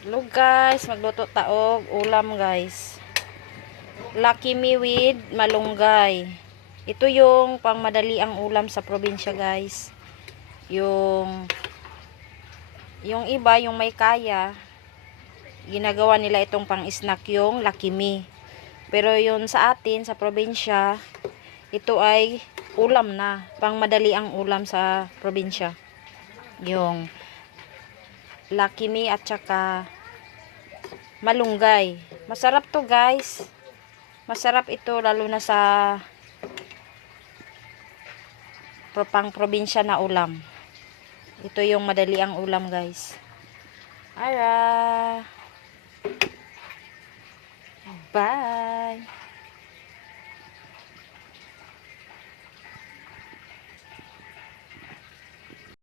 Hello guys, magluto taog ulam guys. Lucky me with malunggay. Ito yung pangmadali ang ulam sa probinsya guys. Yung iba, yung may kaya, ginagawa nila itong pang-snack yung Lucky me. Pero yun sa atin, sa probinsya, ito ay ulam na. Pangmadali ang ulam sa probinsya. Yung Lucky me at saka malunggay. Masarap to guys. Masarap ito lalo na sa pang probinsya na ulam. Ito yung madali ang ulam guys. Bye.